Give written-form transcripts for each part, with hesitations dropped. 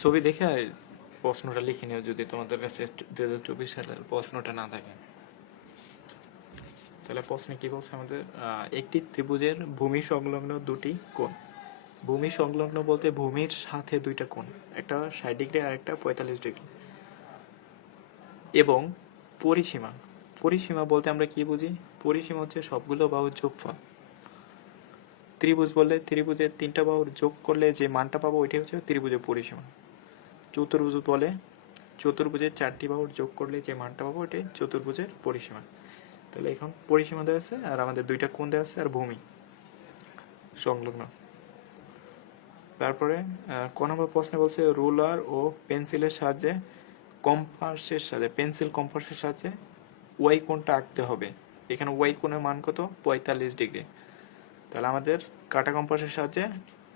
ছবি দেখে প্রশ্নটা লিখে নিও যদি তোমাদের কাছে 2024 সালের প্রশ্নটা না থাকে। তাহলে প্রশ্নে কি বলছে আমাদের, একটি ত্রিভুজের ভূমি সংলগ্ন দুটি কোণ। ভূমি সংলগ্ন বলতে ভূমির সাথে দুইটা কোণ, একটা 60 ডিগ্রি আর একটা 45 ডিগ্রি। এবং পরিসীমা, পরিসীমা বলতে আমরা কি বুঝি? পরিসীমা হচ্ছে সবগুলো বাহুর যোগফল। ত্রিভুজ বললে ত্রিভুজের 3টা বাহুর যোগ করলে যে মানটা পাবো ওইটাই হচ্ছে ত্রিভুজের পরিসীমা। চতুর্ভুজ বলে চতুর্ভুজের 4টি বাহুর যোগ করলে যে মানটা পাবো ওইটাই চতুর্ভুজের পরিসীমা। তাহলে এখন পরিসীমা দেওয়া আছে আর আমাদের দুইটা কোণ দেওয়া আছে আর ভূমি সংলগ্ন। তারপরে ক নম্বর প্রশ্নে বলছে রুলার ও পেন্সিলের সাহায্যে পেন্সিল কম্পাসের সাহায্যে ওয়াই কোণটা আঁকতে হবে। এখানে ওয়াই কোণের মান কত? 45 ডিগ্রি। তাহলে আমাদের কাটা কম্পাসের সাহায্যে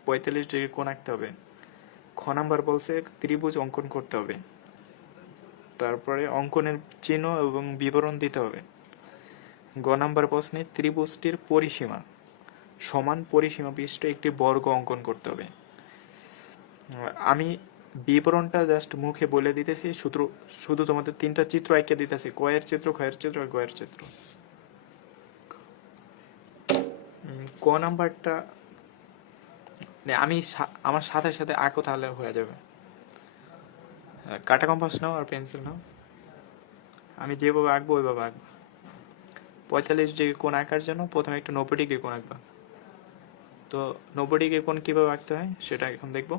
45 ডিগ্রি কোণ আঁকতে হবে। খ নাম্বার বলছে ত্রিভুজ অঙ্কন করতে হবে। তারপরে অঙ্কনের চিহ্ন এবং বিবরণ দিতে হবে। গ নাম্বার প্রশ্নে ত্রিভুজটির পরিসীমা সমান পরিসীমা বিশিষ্ট একটি বর্গ অঙ্কন করতে হবে। আমি বিবরণটা জাস্ট মুখে বলে দিতেছি, শুধু তোমাদের 3টা চিত্র এঁকে দিতেছি, কয়ের চিত্র, ক্ষয়ের চিত্র আর গয়ের চিত্র। ক নাম্বারটা আমি আমার সাথে সাথে আঁকো, তাহলে হয়ে যাবে। কাটা কম্পাস নাও আর পেন্সিল নাও, আমি যেভাবে আঁকবো ওইভাবে আঁকবো। 45 ডিগ্রি কোণ আঁকার জন্য প্রথমে একটা 90 ডিগ্রি কোণ আঁকবা। তো 90 ডিগ্রি কোণ কিভাবে আঁকতে হয় সেটা এখন দেখবো।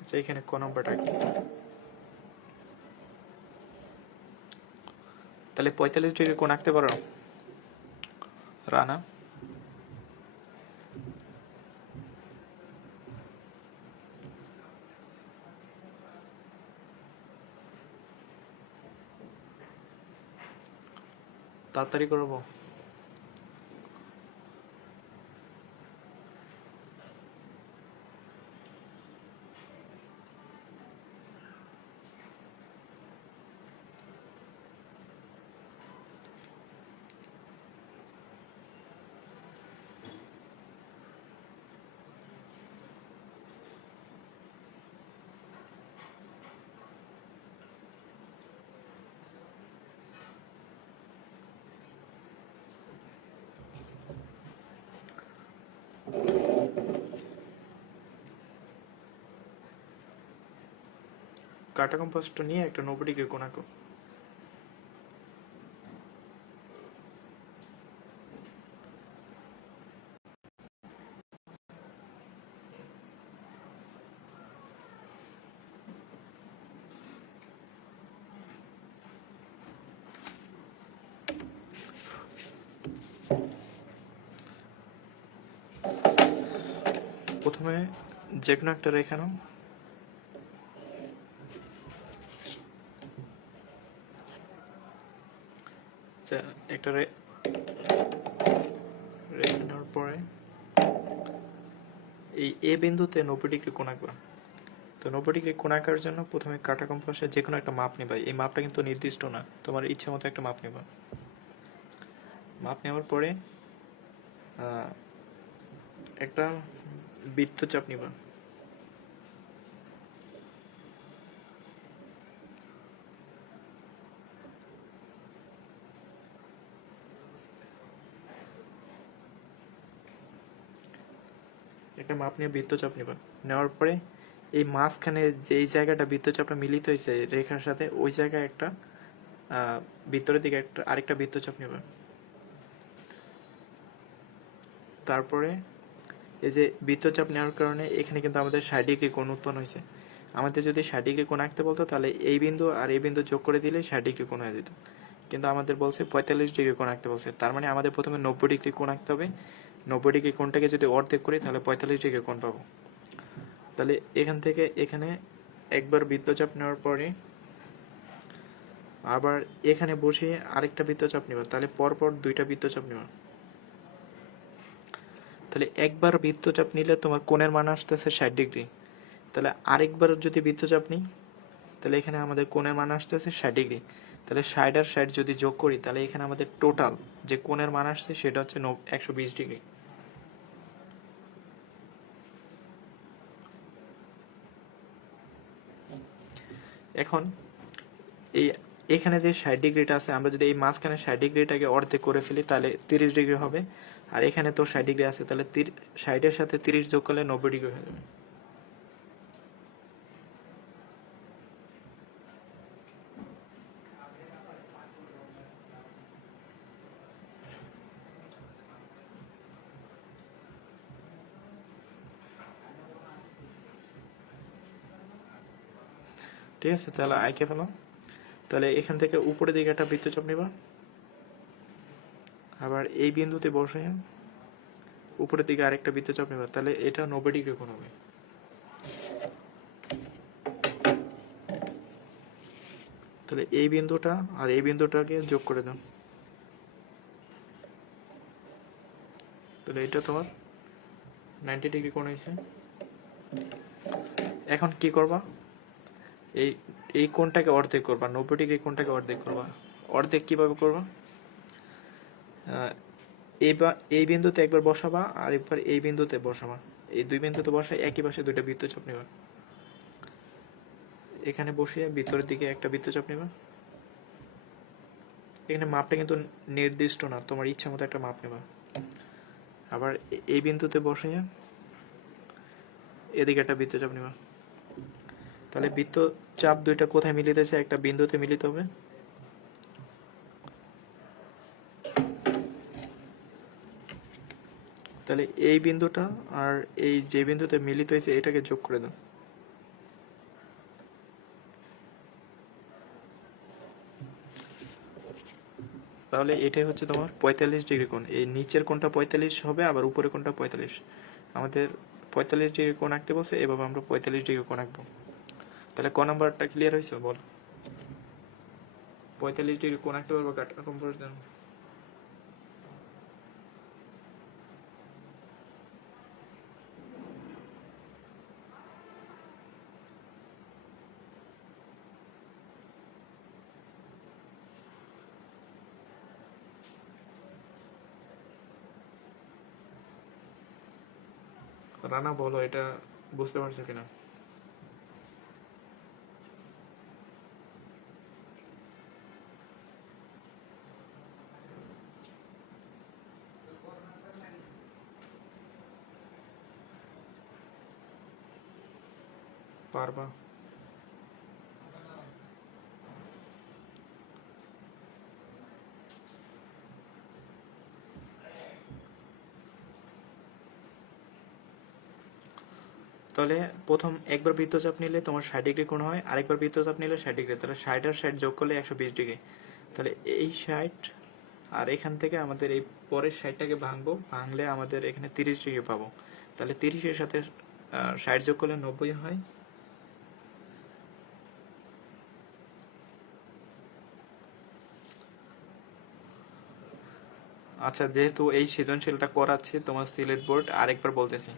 আচ্ছা, এখানে ক নম্বরটা কি? তাহলে 45 ডিগ্রি কোণ আঁকতে পারো রানা? তাড়াতাড়ি করবো। কাটা কম্পাসটা নিয়ে একটা 90 ডিগ্রি কোণ আঁকো। প্রথমে যে কোনো একটা রেখা নাও। আচ্ছা, একটা রেখা নেওয়ার পরে এই এ বিন্দুতে 90 ডিগ্রি কোণ আঁকবা। তো 90 ডিগ্রি কোণ আঁকার জন্য প্রথমে কাটা কম্পাসে যে কোনো একটা মাপ নেবা। এই মাপটা কিন্তু নির্দিষ্ট না, তোমার ইচ্ছা মতো একটা মাপ নেবা। মাপ নেওয়ার পরে একটা বৃত্তচাপ নিবা। একটা মাপ নিয়ে বৃত্তচাপ নিবা। নেওয়ার পরে এই মাঝখানে যেই জায়গাটা বৃত্তচাপটা মিলিত হয়েছে রেখার সাথে, ওই জায়গায় একটা ভিতরের দিকে আরেকটা বৃত্তচাপ নেবা। তারপরে এই যে বৃত্তচাপ নেওয়ার কারণে এখানে কিন্তু আমাদের 60 ডিগ্রি কোণ উৎপন্ন হয়েছে। আমাদের যদি 60 ডিগ্রি কোণ আঁকতে বলতো তাহলে এই বিন্দু আর এই বিন্দু যোগ করে দিলে 60 ডিগ্রি কোণ হয়ে যেত। কিন্তু আমাদের বলছে 45 ডিগ্রি কোণ আঁকতে বলছে, তার মানে আমাদের প্রথমে 90 ডিগ্রি কোণ আঁকতে হবে। 90 ডিগ্রি কোণটাকে যদি অর্ধেক করি তাহলে 45 ডিগ্রি কোণ পাবো। তাহলে এখান থেকে এখানে একবার বৃত্তচাপ নেওয়ার পরে আবার এখানে বসিয়ে আরেকটা বৃত্তচাপ নেবা। তাহলে পরপর দুইটা বৃত্তচাপ নেবা। তাহলে একবার বৃত্তচাপ নিলে তোমার কোণের মান আসতেছে 60 ডিগ্রি। তাহলে আরেকবার যদি বৃত্তচাপ নিই, তাহলে এখানে আমাদের কোণের মান আসতেছে 60 ডিগ্রি। তাহলে 60 আর 60 যদি যোগ করি, তাহলে এখানে আমাদের টোটাল যে কোণের মান আসছে সেটা হচ্ছে 120 ডিগ্রি। এখন এই এখানে যে 60 ডিগ্রিটা আছে, আমরা যদি এই মাঝখানে 60 ডিগ্রিটাকে অর্ধেক করে ফেলি তাহলে 30 ডিগ্রি হবে। আর এখানে তো 60 ডিগ্রি আছে, তাহলে 60 এর সাথে 30 যোগ করলে 90 ডিগ্রি হয়ে যাবে। ঠিক আছে, তাহলে আইকে ফেলো। তাহলে এখান থেকে উপরের দিকে একটা বৃত্তচাপ নিবা, আবার এই বিন্দুতে বসে উপরের দিকে আরেকটা বৃত্তচাপ নেবা, তাহলে এটা 90 ডিগ্রি কোণ হবে। তাহলে এই বিন্দুটা আর এই বিন্দুটাকে যোগ করে দাও, তাহলে এটা তোমার 90 ডিগ্রি কোণ হয়েছে। এখন কি করবা, এই এই কোণটাকে অর্ধেক করবা, 90 ডিগ্রি কোণটাকে অর্ধেক করবা। অর্ধেক কিভাবে করবা, এই বিন্দুতে একবার বসাবা আর একবার এই বিন্দুতে বসাবা। এই দুই বিন্দুতে বসে একই পাশে দুইটা বৃত্তচাপ নেবা। এখানে বসিয়ে ভিতরের দিকে একটা বৃত্তচাপ নেবা। এখানে মাপটা কিন্তু নির্দিষ্ট না, তোমার ইচ্ছা মতো একটা মাপ নেবা। আবার এই বিন্দুতে বসিয়ে এদিকে একটা বৃত্তচাপ নেবা। তাহলে বৃত্তচাপ দুইটা কোথায় মিলিত হয়েছে, একটা বিন্দুতে মিলিত হবে। তাহলে এই বিন্দুটা আর এই যে বিন্দুতে মিলিত হয়েছে এটাকে যোগ করে দাও। তাহলে এটাই হচ্ছে তোমার 45 ডিগ্রি কোণ। এই নিচের কোণটা 45 হবে, আবার উপরের কোণটা 45। আমাদের 45 ডিগ্রি কোণ আঁকতে বলছে, এভাবে আমরা 45 ডিগ্রি কোণ আঁকবো। তাহলে ক নাম্বারটা ক্লিয়ার হয়েছে বল? 45 ডিগ্রি কোণ আঁকতে পারবো কাটা কম্পারিজন? রানা বলো, এটা বুঝতে পারছো কিনা? পারবা? তাহলে প্রথম একবার বৃত্তচাপ নিলে তোমার 60 ডিগ্রি কোণ হয়, আরেকবার বৃত্তচাপ নিলে 60 ডিগ্রি। তাহলে 60 আর 60 যোগ করলে 120 ডিগ্রি। তাহলে এই 60 আর এখান থেকে আমাদের এই পরের 60টাকে ভাঙবো, ভাঙলে আমাদের এখানে 30 ডিগ্রি পাবো। তাহলে 30 এর সাথে 60 যোগ করলে 90 হয়। আচ্ছা, যেহেতু এই সৃজনশীলটা করাচ্ছি তোমার সিলেট বোর্ড, আরেকবার বলতেছি,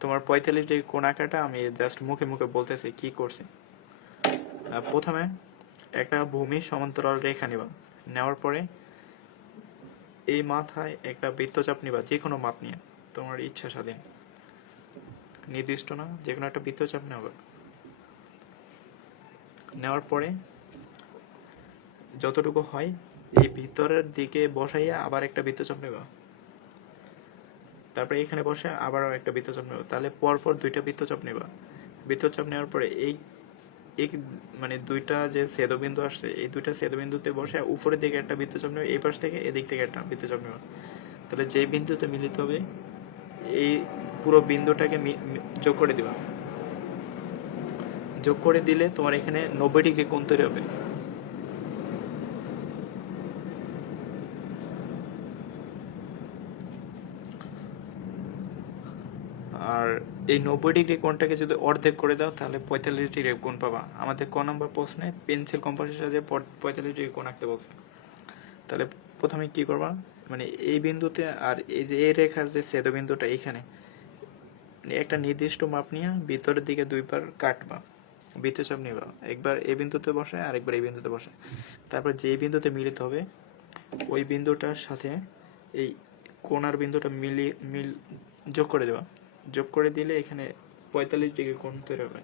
তোমার 45 ডিগ্রি কোণ আঁকাটা আমি জাস্ট মুখে মুখে বলতেছি কি করছি। প্রথমে একটা ভূমি সমান্তরাল রেখা নিবা, নেওয়ার পরে এই মাথায় একটা বৃত্তচাপ নিবা, যে কোনো মাপ নিয়ে, তোমার ইচ্ছা স্বাধীন, নির্দিষ্ট না, যে কোনো একটা বৃত্তচাপ নেওয়া। নেওয়ার পরে যতটুকু হয় এই ভিতরের দিকে বসাইয়া আবার একটা বৃত্তচাপ নেবা, তারপরে এখানে বসে আবারও একটা বৃত্তচাপ নেবা। তাহলে পরপর দুইটা বৃত্তচাপ নেবা। বৃত্তচাপ নেওয়ার পরে এই মানে দুইটা যে ছেদবিন্দু আসছে, এই দুইটা ছেদবিন্দুতে বসে উপরের দিকে একটা বৃত্তচাপ নেবে, এই পাশ থেকে এদিক থেকে একটা বৃত্তচাপ নেবে। তাহলে যে বিন্দুতে মিলিত হবে এই পুরো বিন্দুটাকে যোগ করে দিবা। যোগ করে দিলে তোমার এখানে 90 ডিগ্রি কোণ তৈরি হবে। আর এই 90 ডিগ্রি কোণটাকে যদি অর্ধেক করে দাও তাহলে 45 ডিগ্রি কোণ পাবা। আমাদের ক নম্বর প্রশ্নে পেন্সিল কম্পাসের সাহায্যে 45 ডিগ্রি কোণ আঁকতে বলছে। তাহলে প্রথমে কি করবা, মানে এই বিন্দুতে আর এই যে এই রেখার যে ছেদবিন্দুটা এখানে একটা নির্দিষ্ট মাপ নিয়ে ভিতরের দিকে দুইবার কাটবা, বৃত্তচাপ নিবা, একবার এই বিন্দুতে বসে আর একবার এই বিন্দুতে বসে। তারপর যে বিন্দুতে মিলিত হবে ওই বিন্দুটার সাথে এই কোণার বিন্দুটা যোগ করে দেবা। যোগ করে দিলে এখানে 45 ডিগ্রি কোণ তৈরি হবে।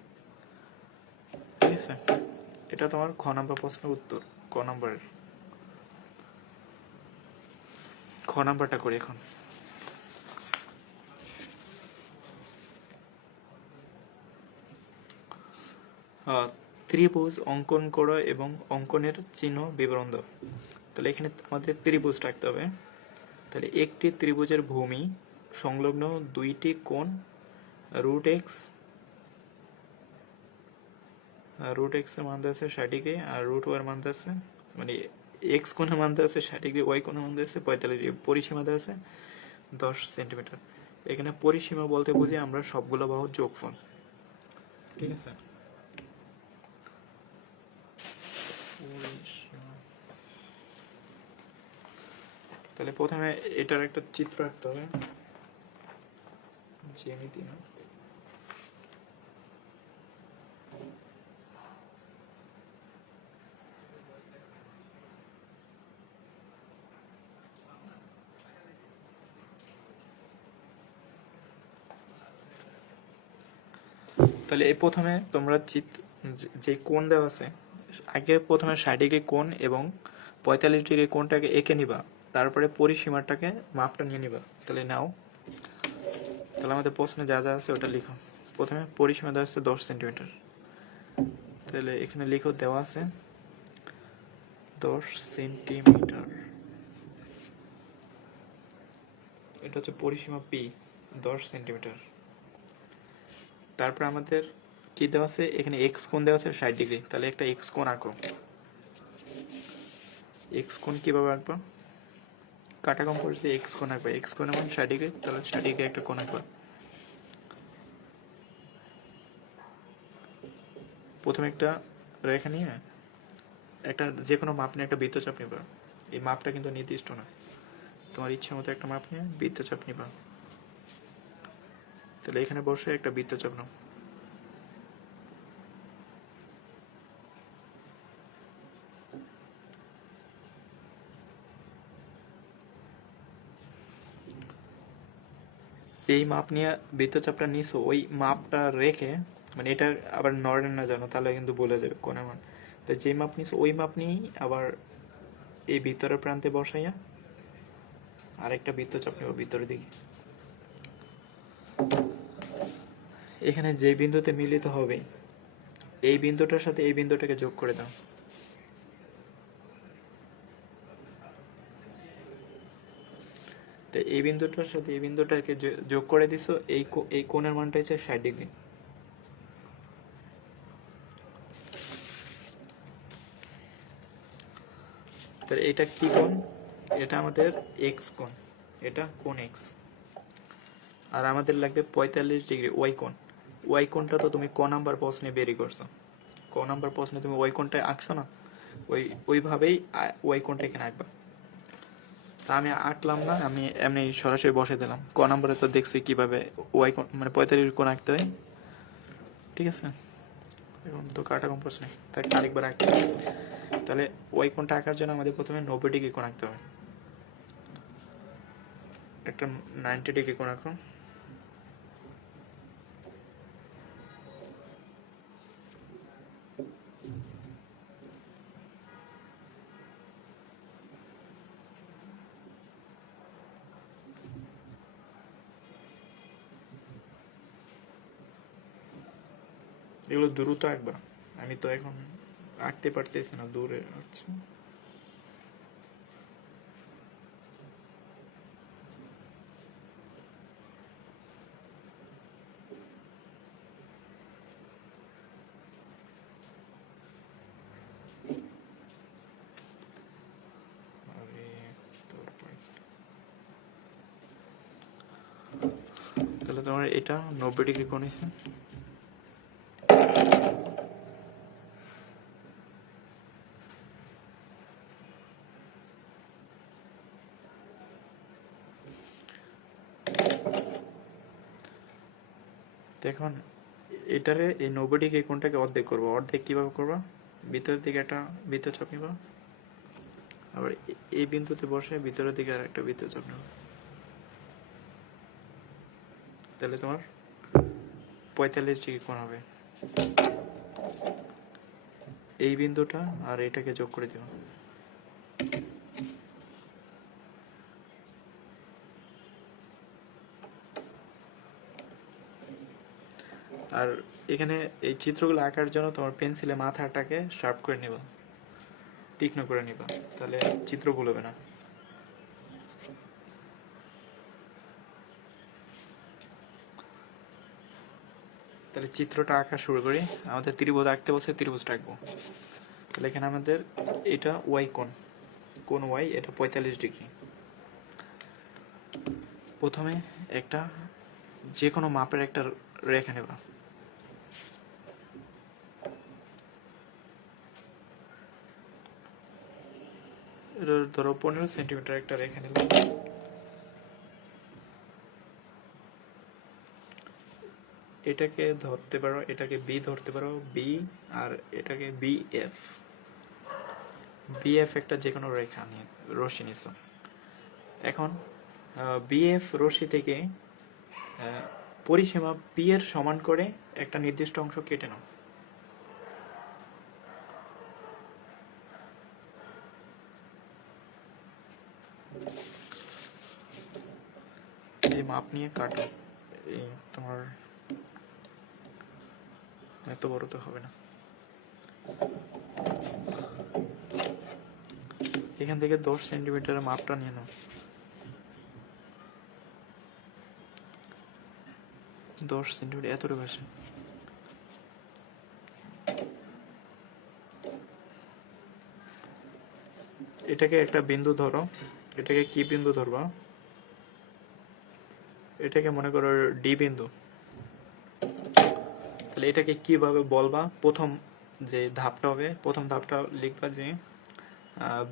ঠিক আছে, এটা তোমার খ নাম্বার প্রশ্নের উত্তর। ক নাম্বারের খ নাম্বারটা করি এখন। ত্রিভুজ অঙ্কন করো এবং অঙ্কনের চিহ্ন বিবরণ দাও। তাহলে এখানে আমাদের ত্রিভুজ রাখতে হবে। তাহলে একটি ত্রিভুজের ভূমি সংলগ্ন দুইটি কোণ রুট এক্স এর মান দেওয়া আছে 60 ডিগ্রি আর রুট ওয়াই এর মান দেওয়া আছে, মানে এক্স কোণের মান দেওয়া আছে 60 ডিগ্রি, ওয়াই কোণের মান দেওয়া আছে 45 ডিগ্রি, পরিসীমা দেওয়া আছে 10 সেন্টিমিটার। এখানে পরিসীমা বলতে বুঝি আমরা সবগুলো বাহুর যোগফল। ঠিক আছে, তাহলে প্রথমে এটার একটা চিত্র আঁকতে হবে, জ্যামিতি না। তাহলে এই প্রথমে তোমরা যে কোণ দেওয়া আছে আগে প্রথমে 60 ডিগ্রি কোণ এবং 45 ডিগ্রি কোণটাকে এঁকে নিবা, তারপরে পরিসীমাটাকে মাপটা নিয়ে নিবা। তাহলে নাও, তাহলে আমাদের প্রশ্নে যা যা আছে ওটা লিখো। প্রথমে পরিসীমা দেওয়া আছে 10 সেন্টিমিটার, তাহলে এখানে লিখো দেওয়া আছে 10 সেন্টিমিটার, এটা হচ্ছে পরিসীমা পি 10 সেন্টিমিটার। তারপর আমাদের কি দেওয়া আছে এখানে এক্স কোণ দেওয়া আছে 60 ডিগ্রি, তাহলে একটা এক্স কোণ আঁকো। এক্স কোণ কিভাবে আঁকবো, কাটা কম করছে এক্স কোণ আঁকবে, এক্স কোণ এমন 60 ডিগ্রি, তাহলে 60 ডিগ্রি একটা কোণ আঁকবা। প্রথমে একটা রেখা নিয়ে একটা যে কোনো মাপ নিয়ে একটা বৃত্তচাপ নিবা। এই মাপটা কিন্তু নির্দিষ্ট না, তোমার ইচ্ছা মতো একটা মাপ নিয়ে বৃত্তচাপ নিবা। তাহলে এখানে বসে একটা বৃত্তচাপ নাও। যেই মাপ নিয়ে বৃত্তচাপটা নিছো ওই মাপটা রেখে, মানে এটা আবার নড়ে না জানো, তাহলে কিন্তু বলে যাবে কোন মান। তো যেই মাপ নিছো ওই মাপ নিয়েই আবার এই ভিতরের প্রান্তে বসাইয়া আরেকটা বৃত্তচাপ নেব ভিতরের দিকে। এখানে যে বিন্দুতে মিলিত হবে এই বিন্দুটার সাথে এই বিন্দুটাকে যোগ করে দাও। তো এই বিন্দুটার সাথে এই বিন্দুটাকে যোগ করে দিছো, এই কোণের মানটা হচ্ছে 60 ডিগ্রি। তাহলে এটা কি কোণ, এটা আমাদের এক্স কোণ, এটা কোণ এক্স। আর আমাদের লাগবে 45 ডিগ্রি ওয়াই কোণ। ওয়াই কোণটা তো তুমি ক নাম্বার প্রশ্নে বেরি করছো, ক নাম্বার প্রশ্নে তুমি ওয়াই কোণটা আঁকছো না, ওইভাবেই ওয়াই কোণটা এখানে আঁকবা। তা আমি আঁকলাম না, আমি এমনি সরাসরি বসে দিলাম। ক নাম্বারে তো দেখছি কিভাবে ওয়াই কোণ মানে 45 কোণ আঁকতে হয়। ঠিক আছে, এখন তো কাটা কম প্রশ্নে তাই আরেকবার আঁকতে হবে। তাহলে ওয়াই কোণটা আঁকার জন্য আমাদের প্রথমে 90 ডিগ্রি কোণ আঁকতে হবে। একটা 90 ডিগ্রি কোণ আঁকো। এগুলো দ্রুত আঁকবা, আমি তো এখন আঁকতে পারতেছি না, দূরে আচ্ছা। তাহলে তোমার এটা 90 ডিগ্রি কোণ হয়েছে। এখন এটারে এই 90 ডিগ্রি কোণটাকে অর্ধেক করবো। অর্ধেক কিভাবে করবো? ভিতরের দিকে একটা বৃত্তচাপ নিব, আবার এই বিন্দুতে বসে ভিতরের দিকে আর একটা বৃত্তচাপ নেব। তাহলে তোমার 45 ডিগ্রি কোণ হবে। এই বিন্দুটা আর এটাকে যোগ করে দিব। আর এখানে এই চিত্রগুলো আঁকার জন্য তোমার পেন্সিলে মাথাটাকে শার্প করে নিবা, তীক্ষ্ণ করে নিবা, তাহলে চিত্র ভুল হবে না। তাহলে চিত্রটা আঁকা শুরু করি। আমাদের ত্রিভুজ আঁকতে বলছে, ত্রিভুজটা আঁকবো। তাহলে এখানে আমাদের এটা ওয়াই কোণ ওয়াই, এটা 45 ডিগ্রি। প্রথমে একটা যে কোনো মাপের একটা রেখা নেবা। ধরো 15 সেন্টিমিটার একটা রেখা নেব। এটাকে ধরতে পারো, এটাকে বি ধরতে পারো, বি, আর এটাকে বি এফ একটা যে কোনো রেখা নিয়ে রশ্মি নিছো। এখন বিএফ রশ্মি থেকে পরিসীমা পি এর সমান করে একটা নির্দিষ্ট অংশ কেটে নাও। এই মাপ নিয়ে কাটো। এই তোমার এত বড় তো হবে না। এখান থেকে 10 সেন্টিমিটারের মাপটা নিয়ে নাও। 10 সেন্টিমিটার এতটুকু আছে। এটাকে একটা বিন্দু ধরো। এটাকে কি বিন্দু ধরবা? এটাকে মনে করো ডি বিন্দু। তাহলে এটাকে কিভাবে বলবা? প্রথম যে ধাপটা হবে, প্রথম ধাপটা লিখবা যে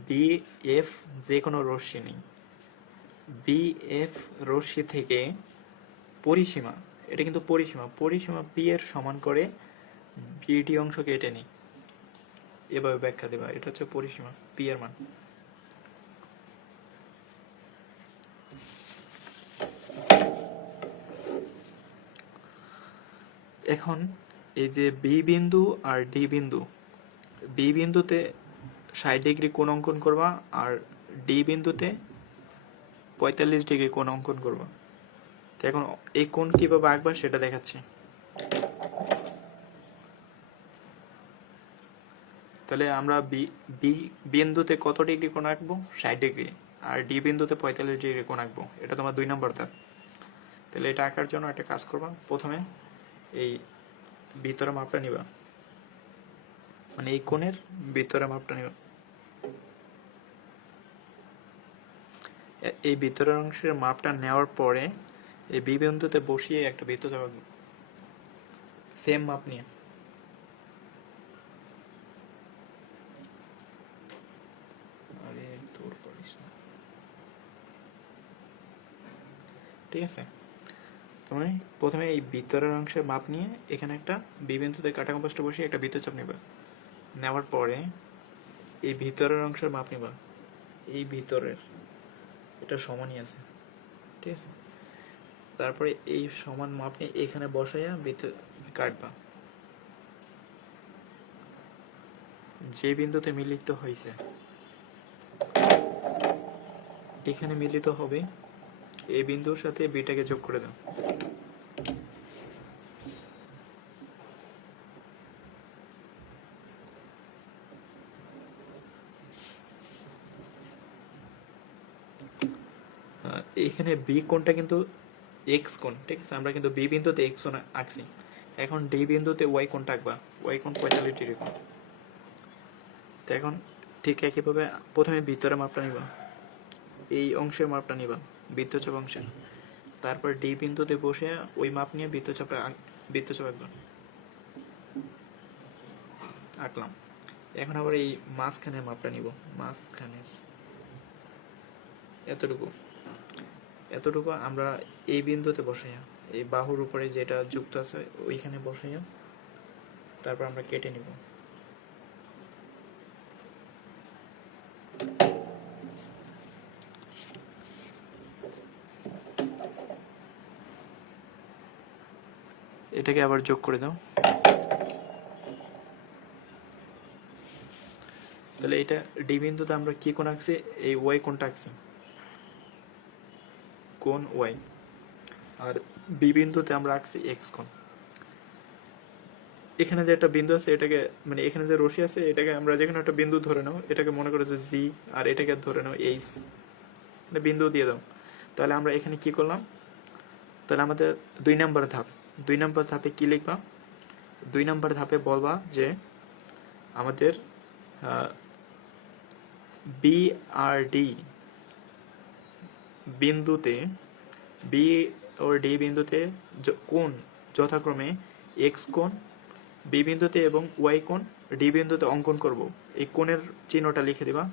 বি এফ যে কোনো রশ্মি নেই, বি এফ রশ্মি থেকে পরিসীমা, এটা কিন্তু পরিসীমা পি এর সমান করে বিডি অংশ কেটে নিই। এভাবে ব্যাখ্যা দেবা, এটা হচ্ছে পরিসীমা পি এর মান। এখন এই যে বি বিন্দু আর ডি বিন্দু, বি বিন্দুতে 60 ডিগ্রি কোণ অঙ্কন করবা, আর ডি বিন্দুতে 45 ডিগ্রি কোণ অঙ্কন করবা। তো এখন এই কোণ কিভাবে আঁকবা সেটা দেখাচ্ছি। তাহলে আমরা বি বিন্দুতে কত ডিগ্রি কোণ আঁকবো? 60 ডিগ্রি। আর ডি বিন্দুতে 45 ডিগ্রি কোণ আঁকবো। এটা তোমার 2 নম্বর ধাপ। তাহলে এটা আঁকার জন্য একটা কাজ করবা, প্রথমে এই ভিতরে মাপটা নিবা, মানে এই কোণের ভিতরে মাপটা নিবা। এই ভিতরের অংশের মাপটা নেওয়ার পরে এই বি বিন্দুতে বসিয়ে একটা বৃত্তচাপ আঁকবো সেম মাপ নিয়ে। আরে তোর পারিস না, ঠিক আছে? তুমি প্রথমে এই ভিতরের অংশের মাপ নিয়ে এখানে একটা বি বিন্দুতে কাটা কম্পাসটা বসিয়ে একটা বৃত্তচাপ নেবা। নেওয়ার পরে এই ভিতরের অংশের মাপ নিবা, এই ভিতরের এটা সমানই আছে, ঠিক আছে? তারপরে এই সমান মাপ নিয়ে এখানে বসাইয়া বৃত্ত কাটবা। যে বিন্দুতে মিলিত হয়েছে এখানে মিলিত হবে, এই বিন্দুর সাথে বিটাকে যোগ করে দাও। এখানে বি কোণটা কিন্তু এক্স কোণ, ঠিক আছে? আমরা কিন্তু বি বিন্দুতে এক্স কোণ আঁকছি। এখন ডি বিন্দুতে ওয়াই কোণটা আঁকবা। ওয়াই কোণ 45 ডিগ্রি কোণ। তো এখন ঠিক একইভাবে প্রথমে ভিতরে মাপটা নিবা, এই অংশের মাপটা নিবা বৃত্তচাপ অংশের। তারপর ডি বিন্দুতে বসে ওই মাপ নিয়ে বৃত্তচাপ আঁকবা। আঁকলাম। এখন আবার এই মাঝখানের মাপটা নিব, মাঝখানের এতটুকু আমরা এই বিন্দুতে বসাইয়া এই বাহুর উপরে যেটা যুক্ত আছে ওইখানে বসাইয়া তারপর আমরা কেটে নিব। এটাকে আবার যোগ করে দাও। তাহলে এটা ডি বিন্দুতে আমরা কি কোণ আঁকছি? এই ওয়াই কোণটা আঁকছি, কোণ ওয়াই। আর বি বিন্দুতে আমরা আঁকছি এক্স কোণ। এখানে যে একটা বিন্দু আছে এটাকে, মানে এখানে যে রশি আছে এটাকে আমরা যেখানে একটা বিন্দু ধরে নাও, এটাকে মনে করো যে জি, আর এটাকে ধরে নাও এইচ, বিন্দু দিয়ে দাও। তাহলে আমরা এখানে কি করলাম? তাহলে আমাদের 2 নম্বর ধাপ। 2 নম্বর ধাপে কি লিখবা? 2 নম্বর ধাপে বলবা যে আমাদের বি আর ডি বিন্দুতে, বি ও ডি বিন্দুতে কোণ যথাক্রমে এক্স কোণ বি বিন্দুতে এবং ওয়াই কোণ ডি বিন্দুতে অঙ্কন করব। এই কোণের চিহ্নটা লিখে দিবা।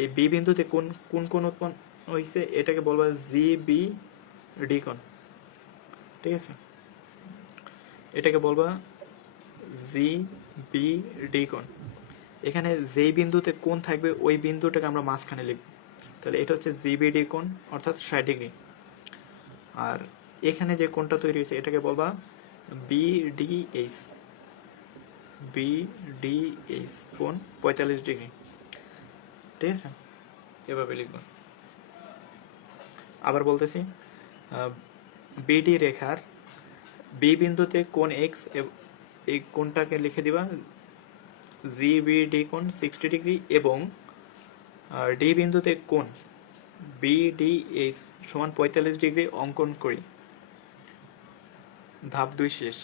এই বি বিন্দুতে কোন কোন কোণ উৎপন্ন হয়েছে এটাকে বলবা জি বি ডি কোণ, ঠিক আছে? এটাকে বলবা জি বি ডি কোণ। এখানে যেই বিন্দুতে কোণ থাকবে ওই বিন্দুটাকে আমরা মাঝখানে লিখব। তাহলে এটা হচ্ছে জিবিডি কোণ, অর্থাৎ 60 ডিগ্রি। আর এখানে যে কোণটা তৈরি হয়েছে এটাকে বলবা বিডিএইচ, বিডিএইচ কোণ 45 ডিগ্রি, ঠিক আছে? এভাবে লিখবা। আবার বলতেছি, বিডি রেখার বি বিন্দুতে কোণ এক্স, এই কোণটাকে লিখে দিবা জিবিডি কোণ 60 ডিগ্রি, এবং ডি বিন্দুতে কোণ বিডিএইচ সমান 45 ডিগ্রি অঙ্কন করি। ধাপ 2 শেষ।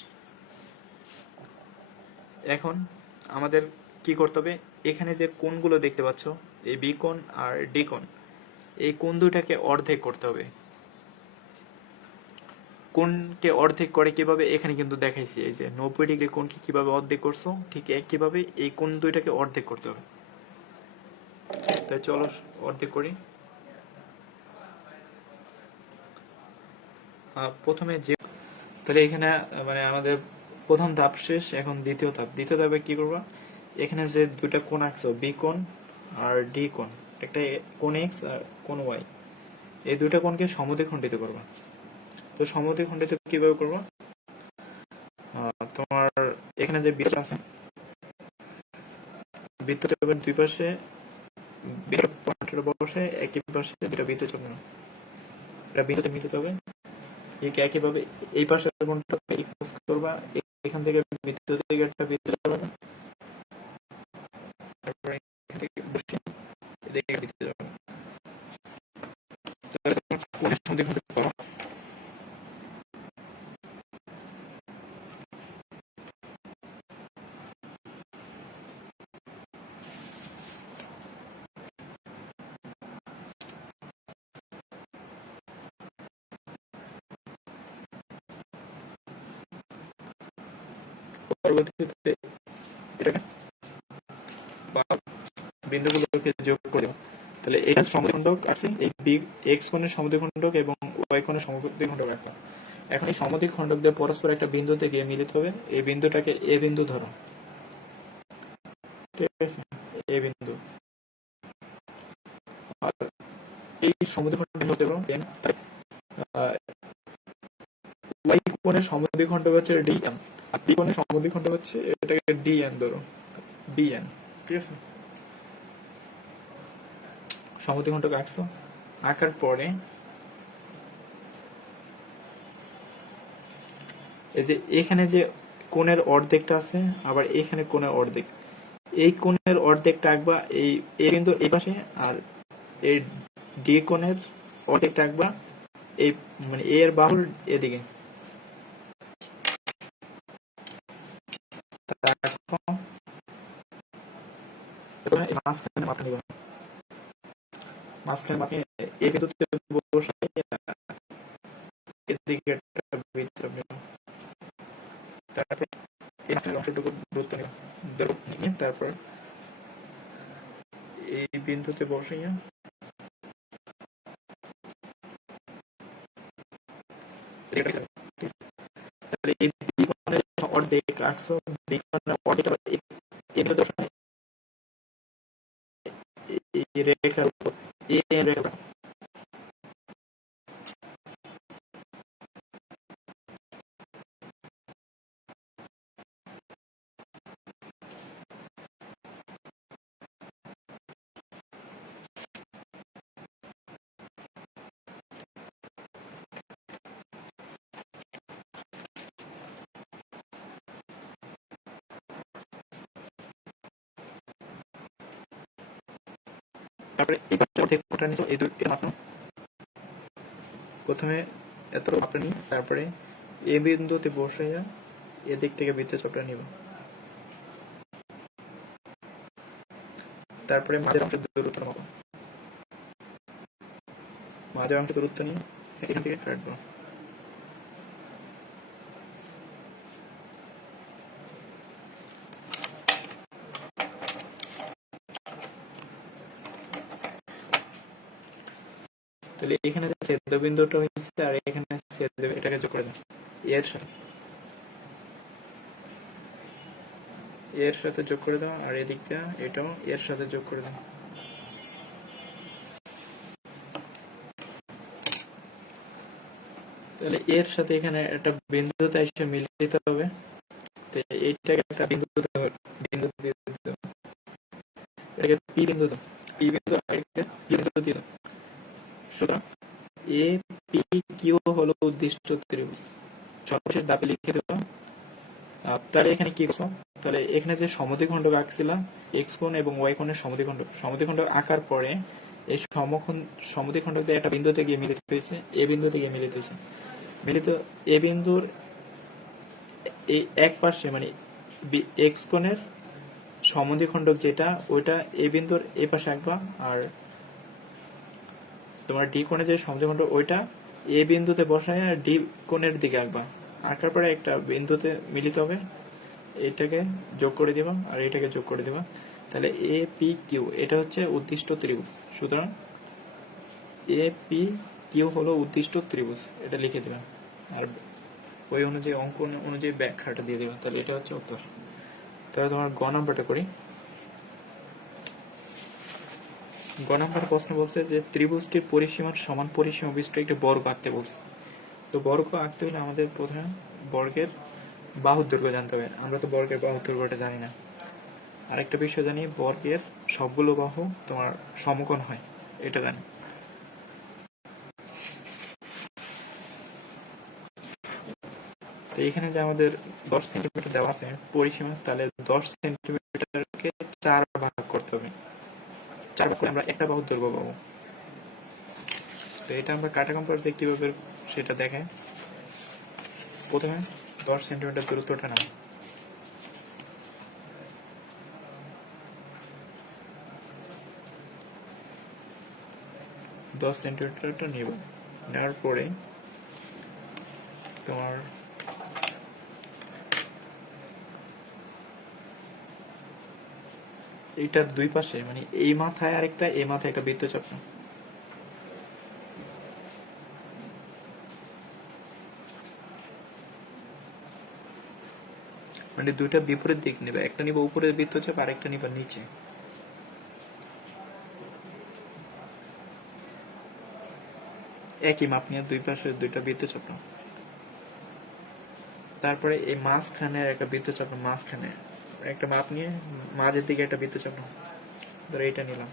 এখন আমাদের কি করতে হবে? এখানে যে কোণগুলো দেখতে পাচ্ছ, এই বি কোণ আর ডি কোণ, এই কোণ দুটাকে অর্ধেক করতে হবে। কোণকে অর্ধেক করে কিভাবে এখানে কিন্তু দেখাইছি, এই যে 90 ডিগ্রি কোণকে কিভাবে অর্ধেক করছো, ঠিক একইভাবে এই কোণ দুইটাকে অর্ধেক করতে হবে। তাই চলো অর্ধেক করি। প্রথমে যে, তাহলে এখানে মানে আমাদের প্রথম ধাপ শেষ, এখন দ্বিতীয় ধাপ। দ্বিতীয় ধাপে কি করবা? এখানে যে দুইটা কোণ আঁকছো, বি কোণ আর ডি কোণ, একটা কোণ এক্স আর কোণ ওয়াই, এই দুইটা কোণকে সমদ্বিখণ্ডিত করবা। তো সমদ্বিখণ্ডিত কিভাবে করবা? তোমার এখানে যে বৃত্ত আছে, বৃত্তটার দুই পাশে বসে একই পাশে দুটো বৃত্ত চলবে না, এটা বৃত্ততে মিলিত হবে। একইভাবে এই পাশের কোণটাকে ইকুয়ালস করবা, এখান থেকে বৃত্ত থেকে একটা বৃত্ত চালাবে, তারপরে এখান থেকে বসে এদিকে বৃত্ত চালাবে। তাহলে কোণের সমদ্বিখণ্ডিত করো। পরবর্তীতে এটাকে বিন্দুগুলোকে যোগ করে, তাহলে এটা সমদ্বিখণ্ডক আছে, এই বি এক্স কোণের সমদ্বিখণ্ডক এবং ওয়াই কোণের সমদ্বিখণ্ডক আছে। এখন এই সমদ্বিখণ্ডক দিয়ে পরস্পর একটা বিন্দুতে গিয়ে মিলিত হবে। এই বিন্দুটাকে এ বিন্দু ধরো, ঠিক আছে? এ বিন্দু। আর এই সমদ্বিখণ্ডক হতে পারো ওয়াই কোণের সমদ্বিখণ্ডক হচ্ছে ডিএম, আর বি কোণের সমদ্বিখণ্ডক হচ্ছে এটাকে ডিএন ধরো, বিএন, ঠিক আছে? সমদ্বিখণ্ডক আঁকছো, আঁকার পরে এই যে এখানে যে কোণের অর্ধেকটা আছে, আবার এখানে কোণের অর্ধেক, এই কোণের অর্ধেকটা আঁকবা এই এ বিন্দু এই পাশে, আর এই ডি কোণের অর্ধেকটা আঁকবা এই মানে এ এর বাহুর এদিকে। মাঝখানে মাপা নিবা, মাঝখানে মাপে এ বিন্দুতে বসে এদিকে একটা বৃত্ত নিবা, তারপর এই অংশটুকু দূরত্ব নিবা, দূরত্ব নিয়ে তারপর এই বিন্দুতে বসাইয়া তাহলে এই বি কোণের অর্ধেক আঁকছো, বি কোণের অর্ধেক এই রেখার উপর এ রেখা। তারপরে এই পাশে অর্ধেক কোণটা নিছো, এই দুইটা মাপনো। প্রথমে এতটুকু মাপটা নিই, তারপরে এ বিন্দুতে বসে এদিক থেকে বৃত্তচাপটা নিব। তারপরে মাঝের অংশের দূরত্ব মাপো, মাঝের অংশের দূরত্ব নিয়ে এখান থেকে কাটবো। তাহলে এখানে যে ছেদবিন্দুটা হয়েছে আর এখানে এটাকে যোগ করে দাও এর সাথে যোগ করে দাও, আর এদিকটা এটাও এর সাথে যোগ করে দাও। তাহলে এর সাথে এখানে একটা বিন্দুতে এসে মিলিত হবে, তো এইটাকে একটা বিন্দু দিয়ে দাও, এটাকে পি বিন্দু দাও, পি বিন্দু আর এটাকে পি বিন্দু দিয়ে দাও। সুতরাং এ পি কিউ হলো উদ্দিষ্ট ত্রিভুজ। সর্বশেষ ধাপে লিখে দেবো। তাহলে এখানে কি করছো, তাহলে এখানে যে সমদ্বিখণ্ডক আঁকছিলাম এক্স কোণ এবং ওয়াই কোণের সমদ্বিখণ্ডক আঁকার পরে এই সমদ্বিখণ্ডক একটা বিন্দুতে গিয়ে মিলিত হয়েছে, এ বিন্দুতে গিয়ে মিলিত হয়েছে। মিলিত এ বিন্দুর এই এক পাশে মানে এক্স কোণের সমদ্বিখণ্ডক যেটা ওইটা এ বিন্দুর এই পাশে আঁকবা, আর তোমার ডি কোণে যে সমদ্বিখণ্ডক ওইটা এ বিন্দুতে বসায় আর ডি কোণের দিকে আঁকবা। আঁকার পরে একটা বিন্দুতে মিলিত হবে, এটাকে যোগ করে দিবা আর এটাকে যোগ করে দিবা। তাহলে এ পি কিউ এটা হচ্ছে উদ্দিষ্ট ত্রিভুজ। সুতরাং এ পি কিউ হলো উদ্দিষ্ট ত্রিভুজ, এটা লিখে দিবা আর ওই অনুযায়ী অঙ্ক অনুযায়ী ব্যাখ্যাটা দিয়ে দিবা। তাহলে এটা হচ্ছে উত্তর। তাহলে তোমার গ নাম্বারটা করি। গ নাম্বার প্রশ্ন বলছে যে ত্রিভুজটির পরিসীমার সমান পরিসীমা বিশিষ্ট একটি বর্গ আঁকতে বলছে। তো বর্গ আঁকতে হলে আমাদের প্রথমে বর্গের বাহুর দৈর্ঘ্য জানতে হবে। আমরা তো বর্গের বাহুর দৈর্ঘ্যটা জানি না। আরেকটা বিষয় জানি, বর্গের সবগুলো বাহু তোমার সমকোণ হয়, এটা জানি। তো এখানে যে আমাদের 10 সেন্টিমিটার দেওয়া আছে পরিসীমা, তাহলে 10 সেন্টিমিটারকে 4 ভাগ করতে হবে। 4 ভাগ করে আমরা একটা বাহুর দৈর্ঘ্য পাবো। তো এটা আমরা কাটা কম্পাস দিয়ে কিভাবে সেটা দেখায়। প্রথমে 10 সেন্টিমিটার দূরত্বটা নাও, দশ সেন্টিমিটারটা নিব। নেওয়ার পরে তোমার এইটার দুই পাশে মানে এই মাথায় আরেকটা, এই মাথায় একটা বৃত্তচাপ নাও। মানে দুইটা বিপরীত দিক নেবে, একটা নিব উপরে বৃত্তচাপ আর একটা নিবা নিচে। একই মাপ নিয়ে দুই পাশে দুইটা বৃত্তচাপ নাও। তারপরে এই মাঝখানের একটা বৃত্তচাপ নাও, মাঝখানে একটা মাপ নিয়ে মাঝের দিকে একটা বৃত্তচাপ নাও। ধরো এইটা নিলাম।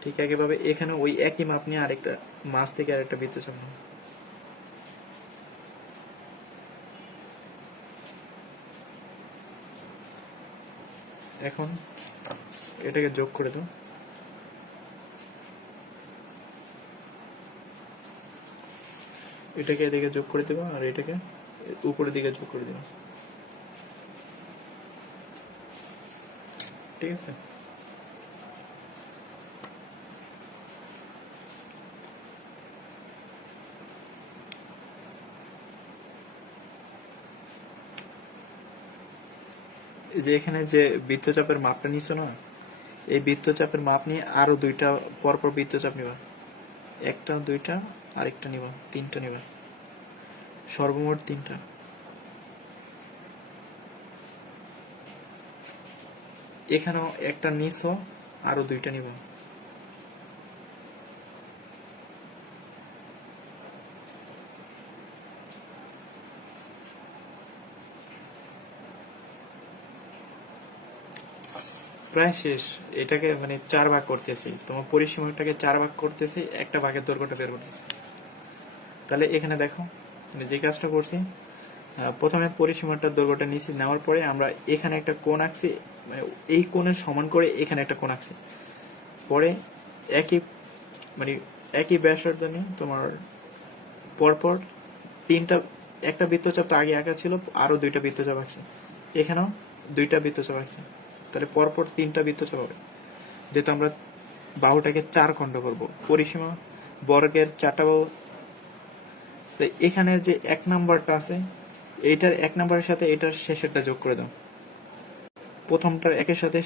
ঠিক একইভাবে এখানে ওই একই মাপ নিয়ে আরেকটা মাঝ থেকে আরেকটা বৃত্তচাপ নাও। এখন এটাকে যোগ করে দাও, এটাকে এদিকে যোগ করে দেবো আর এটাকে উপরের দিকে যোগ করে দেবো। ঠিক আছে। যে এখানে যে বৃত্তচাপের মাপটা নিছো না, এই বৃত্তচাপের মাপ নিয়ে আরো দুইটা পরপর বৃত্তচাপ নিবা। একটা দুইটা আরেকটা নিব, তিনটা নিব, সর্বমোট তিনটা। এখানেও একটা নিছো, আরো দুইটা নিব। প্রায় শেষ। এটাকে মানে 4 ভাগ করতেছি, তোমার পরিসীমাটাকে 4 ভাগ করতেছি, একটা ভাগের দৈর্ঘ্যটা বের করতেছি। তাহলে এখানে দেখো মানে যে কাজটা করছি, প্রথমে পরিসীমাটার দৈর্ঘ্যটা নিচে নেওয়ার পরে আমরা এখানে একটা কোণ আঁকছি, মানে এই কোণের সমান করে এখানে একটা কোণ আঁকছি। পরে একই মানে একই ব্যাসার্ধ নিয়ে তোমার পরপর তিনটা, একটা বৃত্তচাপ তো আগে আঁকা ছিল, আরো দুইটা বৃত্তচাপ আঁকছে, এখানেও দুইটা বৃত্তচাপ আঁকছে। তাহলে পরপর তিনটা বৃত্তচাপ হবে, যেহেতু আমরা বাহুটাকে 4 খণ্ড করব, পরিসীমা বর্গের 4টা বাহু। এখানের যে 1 নাম্বারটা আছে, এইটার 1 নাম্বারের সাথে এটার শেষেরটা যোগ করে দাও, প্রথমটার একের সাথে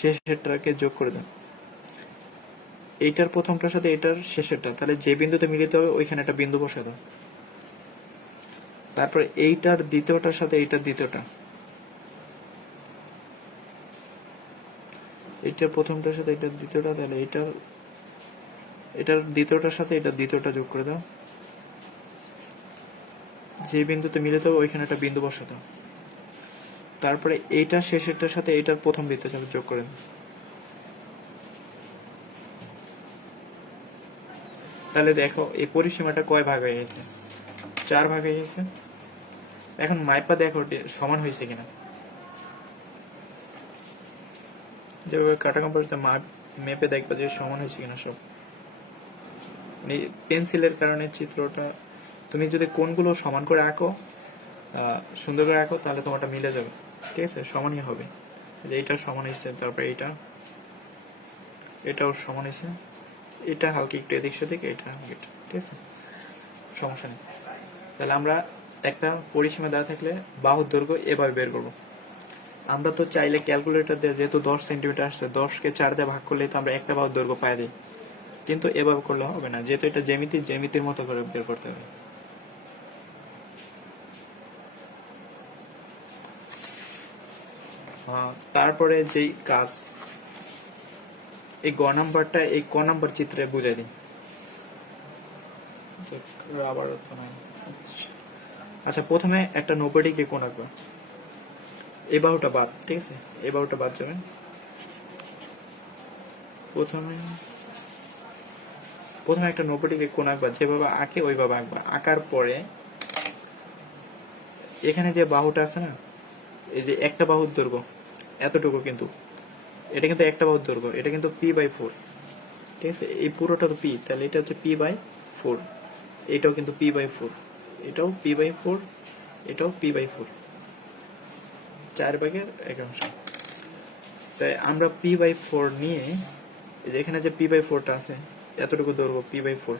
শেষেরটাকে যোগ করে দাও, এইটার প্রথমটার সাথে এটার শেষেরটা, তাহলে যে বিন্দুতে মিলিত হবে ওইখানে একটা বিন্দু বসে দাও। তারপর এইটার দ্বিতীয়টার সাথে এইটার দ্বিতীয়টা, এইটার প্রথমটার সাথে এটার দ্বিতীয়টা, তাহলে এটার দ্বিতীয়টার সাথে এটার দ্বিতীয়টা যোগ করে দাও, যে বিন্দুতে মিলিত হবে ওইখানে একটা বিন্দু বসে দাও। তারপরে এইটার শেষেরটার সাথে এইটার প্রথম বৃত্তচাপ যোগ করে দাও। তাহলে দেখো এই পরিসীমাটা কয় ভাগ হয়ে গেছে, 4 ভাগ হয়ে গেছে। এখন মাইপা দেখো সমান হয়েছে কিনা, যেভাবে কাটা কম্পাসে মেপে দেখবা যে সমান হয়েছে কিনা সব। মানে পেন্সিলের কারণে চিত্রটা তুমি যদি কোণগুলো সমান করে আঁকো, সুন্দর করে আঁকো, তাহলে তোমারটা মিলে যাবে, ঠিক আছে, সমানই হবে। যে এইটা সমান হয়েছে, তারপরে এটাও সমান হয়েছে, এটা হালকা একটু এদিক সেদিক, এটা ঠিক আছে, সমস্যা নেই। তাহলে আমরা একটা পরিসীমা দেওয়া থাকলে বাহুর দৈর্ঘ্য এভাবে বের করব। আমরা তো চাইলে ক্যালকুলেটর দিয়ে, যেহেতু 10 সেন্টিমিটার আসছে, 10কে 4 দিয়ে ভাগ করলে তো আমরা একটা বাহুর দৈর্ঘ্য পাই যাই, কিন্তু এভাবে করলে হবে না, যেহেতু এটা জ্যামিতির মতো করে বের করতে হবে। তারপরে যেই কাজ, এই গ নাম্বারটা এই ক নাম্বার চিত্রে বুঝাই দিই। আচ্ছা, প্রথমে একটা 90 ডিগ্রি কোণ আঁকবো, এই বাহুটা বাদ, ঠিক আছে, এই বাহুটা বাদ যাবে। প্রথমে একটা 90 ডিগ্রি কোণ আঁকবা, যেভাবে আঁকে ওইভাবে আঁকবা। আঁকার পরে এখানে যে বাহুটা আছে না, এই যে একটা বাহুর দৈর্ঘ্য এতটুকু, কিন্তু এটা কিন্তু একটা বাহুর দৈর্ঘ্য, এটা কিন্তু p/4, ঠিক আছে, এই পুরোটা তো p, তাহলে এটা হচ্ছে p/4, এটাও কিন্তু p/4, এটাও p/4, এটাও p/4, 4 ভাগের 1/4। তাই আমরা p/4 নিয়ে, এখানে যে p/4টা আছে, এতটুকু দৈর্ঘ্য p/4,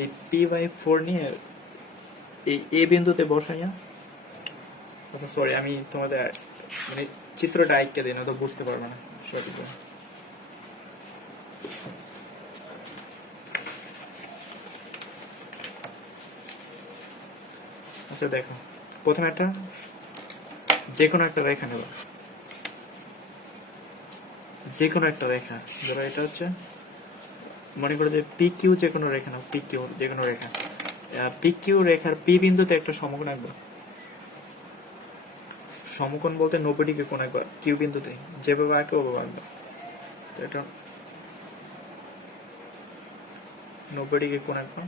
এই p/4 নিয়ে এই এ বিন্দুতে বসাইয়া, আচ্ছা সরি, আমি তোমাদের মানে চিত্রটা আইকে দিই না তো বুঝতে পারবে না সঠিক। আচ্ছা দেখো, প্রথমে একটা যে কোনো একটা রেখা নেব, যে কোনো একটা রেখা, ধরো এটা হচ্ছে, মনে করো যে PQ যে কোনো রেখা নাও, PQ যে কোনো রেখা, PQ রেখার P বিন্দুতে একটা সমকোণ আঁকবো। সমকোণ বলতে 90 ডিগ্রি কোণ আঁকবা Q বিন্দুতে, যেভাবে আঁকে ওভাবে আঁকবা। তো এটা 90 ডিগ্রি কোণ আঁকবা।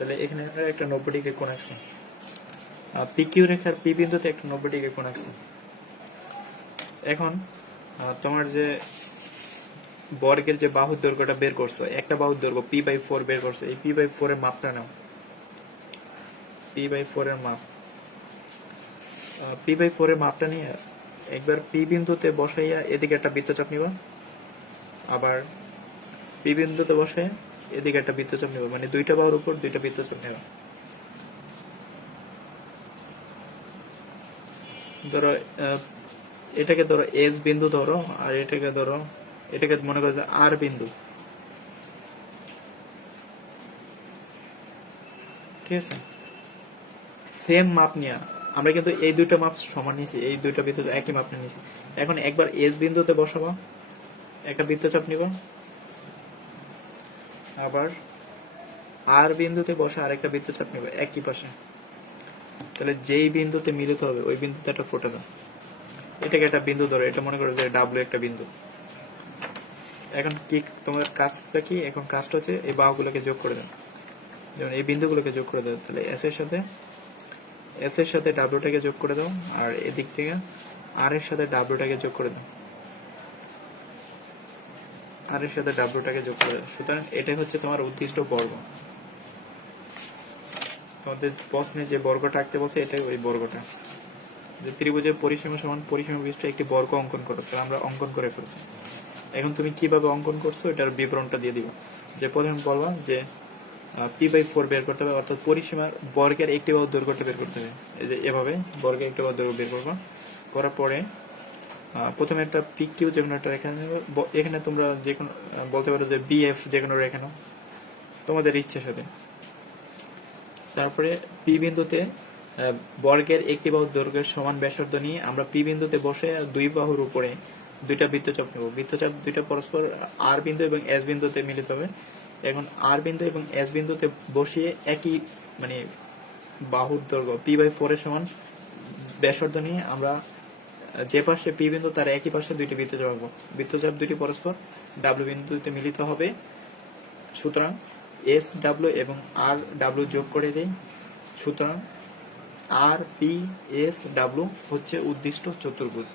তাহলে এখানে একটা 90 ডিগ্রি কোণ আঁকছি, PQ রেখার P বিন্দুতে একটা 90 ডিগ্রি কোণ আঁকছি। এখন তোমার যে বর্গের যে বাহুর দৈর্ঘ্যটা বের করছো, একটা বাহুর দৈর্ঘ্য p/4 বের করছো, এই p/4 এর মাপটা নাও, p/4 এর মাপ, p/4 এর মাপটা নিয়ে একবার পি বিন্দুতে বসাইয়া এদিকে একটা বৃত্তচাপ নিব, আবার পি বিন্দুতে বসে এদিকে একটা বৃত্তচাপ নেব, মানে দুইটা বাহুর উপর দুইটা বৃত্তচাপ নেব। ধরো এটাকে ধরো এস বিন্দু ধরো, আর এটাকে ধরো, এটাকে মনে করো যে আর বিন্দু, ঠিক আছে। সেম মাপ নিয়ে আমরা কিন্তু এই দুইটা মাপ সমান নিয়েছি, এই দুইটা বৃত্ত একই মাপ নিয়েছি। এখন একবার এস বিন্দুতে বসাবো, একটা বৃত্তচাপ নিব, আবার আর বিন্দুতে বসে আরেকটা বৃত্তচাপ নিব একই পাশে। তাহলে যেই বিন্দুতে মিলিত হবে ওই বিন্দুতে একটা ফোটা দাও। এটাকে একটা বিন্দু ধরো, এটা মনে করো যে ডাব্লিউ একটা বিন্দু। এখন কি তোমার কাজটা কি? এখন কাজটা হচ্ছে এই বাহুগুলোকে যোগ করে দাও, যেমন এই বিন্দুগুলোকে যোগ করে দাও। তাহলে এস এর সাথে ডাব্লিউটাকে যোগ করে দাও, আর এদিক থেকে আর এর সাথে ডাব্লিউটাকে যোগ করে দাও, আর এর সাথে ডাব্লিউটাকে যোগ করে দাও। সুতরাং এটাই হচ্ছে তোমার উদ্দিষ্ট বর্গ। তোমাদের প্রশ্নে যে বর্গটা আঁকতে বলছে এটাই ওই বর্গটা, যে ত্রিভুজের পরিসীমা সমান পরিসীমা বিশিষ্ট একটি বর্গ অঙ্কন করো। তাহলে আমরা অঙ্কন করে ফেলছি। এখন তুমি কিভাবে অঙ্কন করছো এটার বিবরণটা দিয়ে দিব। যে প্রথমে বলবা যে p/4 বের করতে হবে, অর্থাৎ পরিসীমার বর্গের একটি বাহুর দৈর্ঘ্যটা বের করতে হবে। এই যে এভাবে বর্গের একটি বাহুর দৈর্ঘ্য বের করবা। করার পরে প্রথমে একটা PQ যে কোনো একটা রেখা নেবে। এখানে তোমরা যে কোনো বলতে পারো যে BF যে কোনো রেখা নাও তোমাদের ইচ্ছার সাথে। তারপরে পি বিন্দুতে বর্গের একটি বাহুর দৈর্ঘ্যের সমান ব্যাসার্ধ নিয়ে আমরা পি বিন্দুতে বসে দুই বাহুর উপরে দুইটা বৃত্তচাপ নেব। বৃত্তচাপ দুইটা পরস্পর আর বিন্দু এবং এস বিন্দুতে মিলিত হবে। এখন আর বিন্দু এবং এস বিন্দুতে বসিয়ে একই মানে বাহুর দৈর্ঘ্য p/4 এর সমান ব্যাসার্ধ নিয়ে আমরা যে পাশে পি বিন্দু তার একই পাশে দুইটি বৃত্তচাপ আঁকবো। বৃত্তচাপ দুইটি পরস্পর ডাব্লিউ বিন্দুতে মিলিত হবে। সুতরাং এস ডাব্লিউ এবং আর ডাব্লিউ যোগ করে দেই। সুতরাং আর পি এস ডাব্লিউ হচ্ছে উদ্দিষ্ট চতুর্ভুজ।